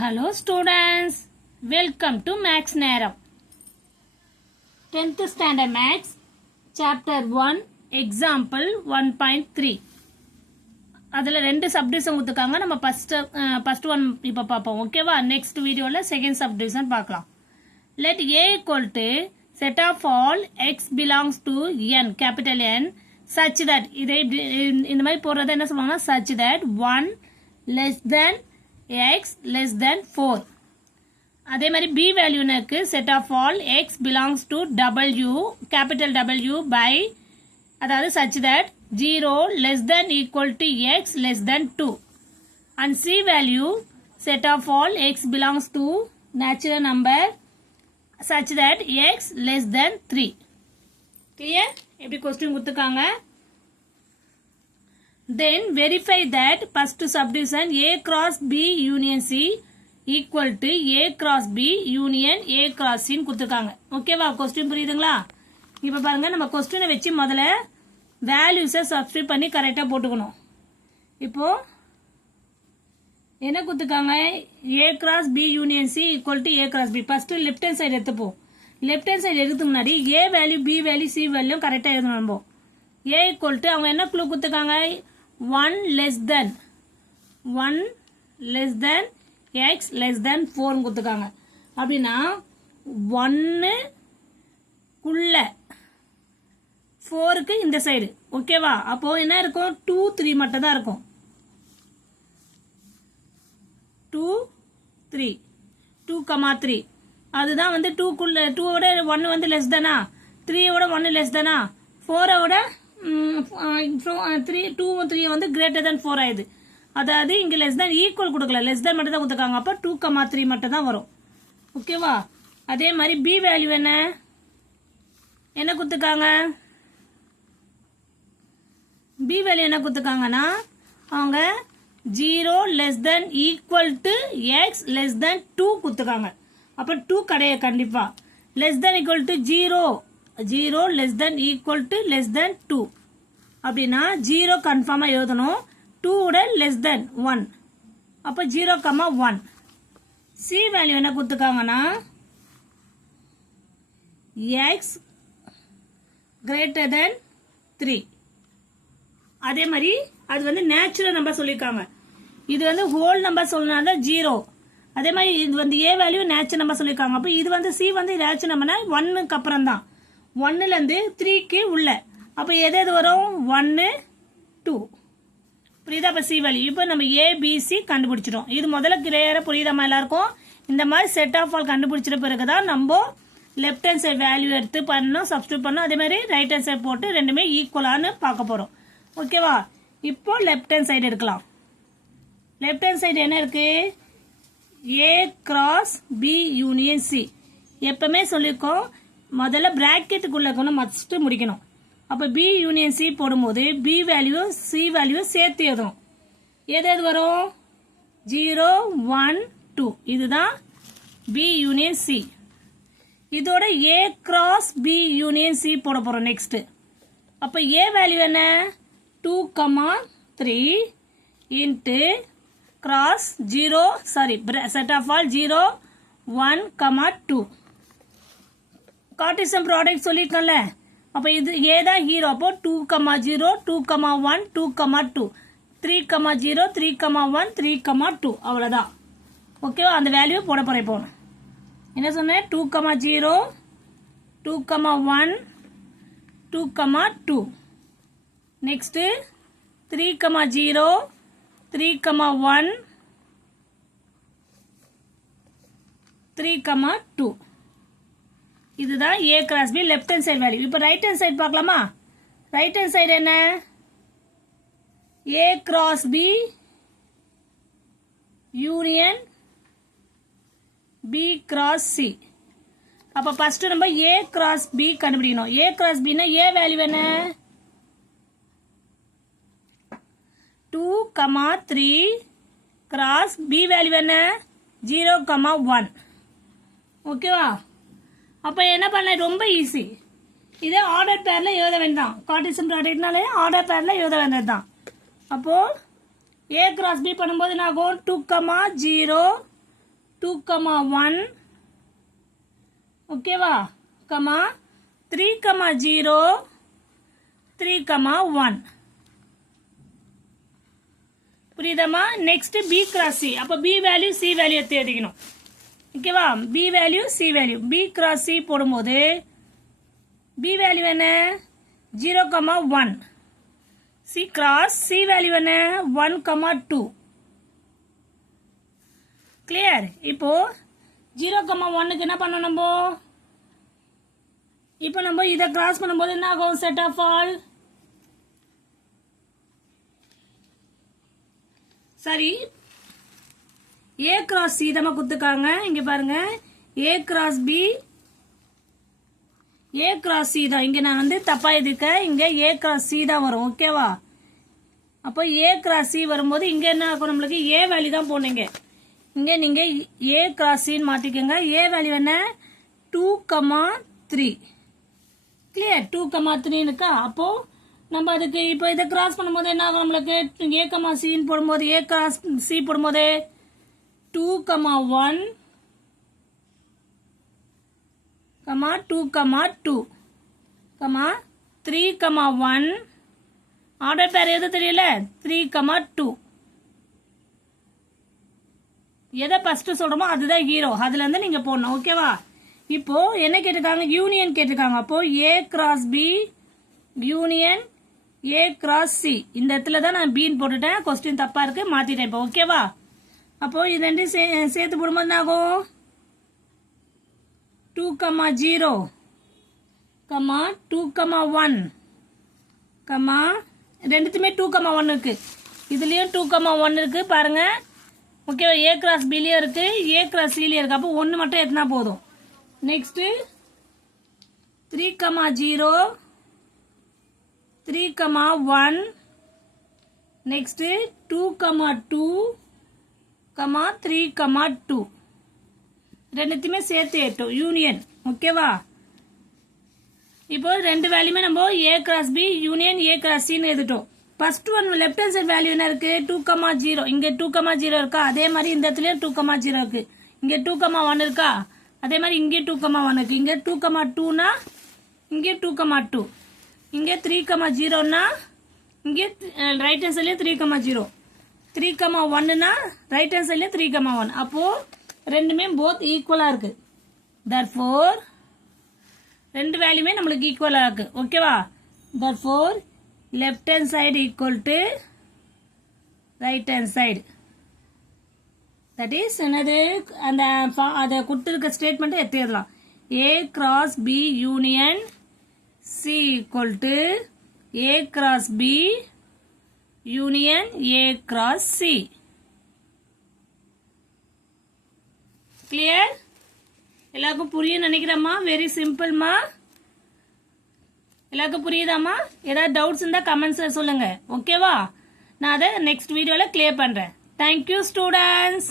Hello students, welcome to Max Neram. 10th standard Max, chapter 1, example 1.3. அதில் ரெண்டு subdivision கொடுத்துருக்காங்க. நம்ம ஃபர்ஸ்ட் ஒன் இப்போ பார்ப்போம். ஓகேவா? நெக்ஸ்ட் வீடியோவில் செகண்ட் சப்டிவிஷன் பார்க்கலாம். Let A equal to set of all x belongs to n, capital N, such that இதை இந்த மாதிரி போடுறத என்ன சொல்லுவாங்கன்னா such that 1 less than x less than 4. அதே மாதிரி b வேல்யூனுக்கு set of all x belongs to w, capital W by, அதாவது such that 0 less than equal to x less than 2. And c value set of all x belongs to natural number such that x less than 3. Clear? எப்படி question கொடுத்துருக்காங்க. Then verify that first subdivision A cross B union C equal to A cross B union A cross C கொடுத்துருக்காங்க. ஓகேவா? Question புரியுதுங்களா? இப்போ பாருங்க, நம்ம கொஸ்டினை வச்சு முதல்ல வேல்யூஸை சப்ஸ்டியூட் பண்ணி கரெக்டாக போட்டுக்கணும். இப்போ என்ன கொடுத்துருக்காங்க? A cross B union C equal to A cross B. First left hand side எடுத்துப்போம். லெஃப்ட் ஹேண்ட் சைடு எடுத்து முன்னாடி A value B value C value கரெக்டாக எழுதணும். நம்ம A equal to அவங்க என்ன க்ளூ கொடுத்துருக்காங்க? 1 less than x less than 4 கொடுத்துருக்காங்க. அப்படின்னா 1 குள்ள 4க்கு இந்த சைடு. ஓகேவா? அப்போ என்ன இருக்கும்? 2 3 மட்டும் தான் இருக்கும். 2 3 2,3 அதுதான் வந்து 2 குள்ள 2 ஓட 1 வந்து லெஸ் தானா, 3 ஓட 1 லெஸ் தானா, 4 ஓட 2 3 வந்து கிரேட்டர் than 4 ஆயிடுது. அதாவது இங்க லெஸ் than ஈக்குவல் கொடுக்கல, லெஸ் than மட்டும் தான் கொடுத்துருக்காங்க. அப்போ 2,3 மட்டும் தான் வரும். ஓகேவா? அதே மாதிரி b வேல்யூ என்ன கொடுத்துருக்காங்க? b வேல்யூ என்ன கொடுத்துருக்காங்கன்னா அவங்க 0 less than equal to x less than 2 கொடுத்துருக்காங்க. அப்போ 2 கிடையாது கண்டிப்பா. less than equal to 0 less than equal to less than 2 அப்படின்னா 0 கன்ஃபார்மா எழுதணும். 2 உட less than 1 அப்போ 0,1. c வேல்யூ என்ன கொடுத்துருக்காங்கன்னா x greater than 3. அதே மாதிரி அது வந்து நேச்சுரல் நம்பர் சொல்லியிருக்காங்க. இது வந்து ஹோல் நம்பர் சொல்லனால 0. அதே மாதிரி இது வந்து a வேல்யூ நேச்சுரல் நம்பர் சொல்லியிருக்காங்க. அப்போ இது வந்து c வந்து நேச்சுரல் நம்பர்னா 1க்கு அப்புறம் தான், 1லேருந்து 3க்கு உள்ள. அப்போ எது வரும்? 1 2. புரியுதா? அப்போ சி வேல்யூ. இப்போ நம்ம ஏபிசி கண்டுபிடிச்சிட்டோம். இது முதல்ல கிளியராக புரியுதாமா எல்லாருக்கும்? இந்த மாதிரி செட் ஆஃப் ஆல் கண்டுபிடிச்சிட்ட பிறகு தான் நம்ம லெஃப்ட் ஹேண்ட் சைடு வேல்யூ எடுத்து பண்ணணும், சப்ஸ்டியூட் பண்ணணும். அதே மாதிரி ரைட் ஹேண்ட் சைடு போட்டு ரெண்டுமே ஈக்குவலானு பார்க்க போகிறோம். ஓகேவா? இப்போ லெஃப்ட் ஹேண்ட் சைடு எடுக்கலாம். லெஃப்ட் ஹேண்ட் சைடு என்ன இருக்கு? A cross B union C. எப்பவுமே சொல்லியிருக்கோம், முதல்ல பிராக்கெட்டுக்குள்ள மஸ்ட் முடிக்கணும். அப்போ பி யூனியன் சி போடும்போது பி வேல்யூ சி வேல்யூ சேர்த்து எழுதணும். எது வரும்? 0 1 2. இதுதான் பி யூனியன் சி. இதோட A cross B union C போட போறோம் நெக்ஸ்ட். அப்போ ஏ வேல்யூ என்ன? 2,3 into cross 0 set of all 0 1,2. Cartesian product சொல்லியிருக்கோம்ல. அப்போ இது ஏ தான் ஹீரோ. அப்போ 2,0 2,1 2,2 3,0 3,1 3,2 அவ்வளோதான். ஓகேவா? அந்த வேல்யூ போட போகிறேன். இப்போ என்ன சொன்னேன்? 2,0 2,1 2,2. நெக்ஸ்ட்டு 3,0 3,1 3,2. இதுதான் A cross B left hand side value. இப்போ ரைட் ஹேண்ட் சைடு பார்க்கலாமா? ரைட் ஹேண்ட் சைடு என்ன? A cross B union B cross C. அப்போ ஃபர்ஸ்ட் நம்ம ஏ கிராஸ் பி கண்டுபிடிக்கணும். ஏ கிராஸ் பின்னா ஏ வேல்யூ என்ன? 2,3 கிராஸ் பி வேல்யூ என்ன? 0,1. ஓகேவா? அப்போ என்ன பண்ண? ரொம்ப ஈஸி. இதே ஆர்டர் பேர்ல எழுத வேண்டாம். கார்ட்டீசியன் ப்ராடக்ட்னாலே ஆர்டர் பேர்ல எழுத வேண்டியது தான். அப்போ A cross B பண்ணும்போது என்ன ஆகும் 2, 0 2, 1 ஓகேவா கமா 3, 0 3, 1 புரியுதாமா நெக்ஸ்ட் b கிராஸ் c அப்ப b வேல்யூ c வேல்யூ தேடிக்கணும் ஓகேவா b value c value b cross c போடும்போது b வேல்யூ என்ன 0, 1 c கிராஸ் c வேல்யூ என்ன 1, 2 கிளியர் இப்போ 0, 1க்கு என்ன பண்ணணும் நம்ம இப்போ நம்ம இத கிராஸ் பண்ணும்போது என்ன ஆகும் செட் ஆஃப் ஆல் சரி a கிராஸ் c தான் கொடுத்துருக்காங்க இங்க பாருங்க a cross b a cross c தான் இங்க நான் வந்து தப்பா எழுதிருக்கேன் இங்க a கிராஸ் c தான் வரும் ஓகேவா அப்போ a கிராஸ் c வரும்போது இங்க என்ன ஆகும் நம்மளுக்கு a வேல்யூ தான் போடுங்க இங்க நீங்க a கிராஸ் c ன்னு மாத்திக்கங்க a வேல்யூ என்ன 2, 3 கிளியர் 2, 3 இருக்கா அப்போ நம்ம அதுக்கு இப்போ இத கிராஸ் பண்ணும்போது என்ன ஆகும் நம்மளுக்கு a, c ன்னு போடும்போது a கிராஸ் c போடும்போது 2, 1 2, 2 3, 1 ஆர்டர் பேர் எது தெரியல 3, 2 எதை ஃபர்ஸ்ட் சொல்றோமோ அதுதான் ஹீரோ அதுல இருந்து நீங்க போடணும் ஓகேவா இப்போ என்ன கேட்டிருக்காங்க யூனியன் கேட்டிருக்காங்க அப்போ a cross b union a cross c இந்த இடத்துல தான் நான் b ன்னு போட்டுட்டேன் क्वेश्चन தப்பா இருக்கு மாத்திட்டேன் இப்போ ஓகேவா அப்போ இது ரெண்டையும் சேர்த்து போடும்போது என்ன ஆகும் 2, 0 2, 1 ரெண்டுத்துமே 2, 1 இருக்கு இதுலயும் 2, 1 இருக்கு பாருங்க ஓகேவா a கிராஸ் b லயும் இருக்கு a கிராஸ் c லயும் இருக்கு அப்போ 1 மட்டும் எடுத்தா போதும் நெக்ஸ்ட் 3, 0 3, 1 நெக்ஸ்ட் 2, 2 3, 2 ரெண்டுத்தையுமே சேர்த்து ஏட்டோம் யூனியன் ஓகேவா இப்போ ரெண்டு வேல்யூமே நம்ம a cross b union a cross c ன்னு எழுதிட்டோம் first one left hand side value என்ன இருக்கு 2, 0 இங்க 2, 0 இருக்கா அதே மாதிரி இந்த இடத்துலயும் 2, 0 இருக்கு இங்க 2, 1 இருக்கா அதே மாதிரி இங்க 2, 1 இருக்கு இங்க 2, 2 னா இங்க 2, 2 இங்க 3, 0 னா இங்க ரைட் ஹேண்ட் சைடுல 3, 0 3, 1 னா ரைட் ஹேண்ட் சைடுல 3, 1 அப்போ ரெண்டுமே போத் ஈக்குவலா இருக்கு therefore ரெண்டு வேல்யூமே நமக்கு ஈக்குவலா இருக்கு ஓகேவா therefore left hand side equal to right hand side that is என்னது அந்த அத கொடுத்திருக்க ஸ்டேட்மென்ட் எடுத்து எழுதலாம் a cross b union c equal to a cross b union a cross c clear எல்லாருக்கும் புரியும் நினைக்கிறேம்மா வெரி சிம்பிள்மா எல்லாருக்கும் புரியுதாமா ஏதாவது டவுட்ஸ் இருந்தா கமெண்ட்ஸ்ல சொல்லுங்க ஓகேவா நான் அதை நெக்ஸ்ட் வீடியோல கிளியர் பண்றேன் தேங்க்யூ ஸ்டூடெண்ட்ஸ்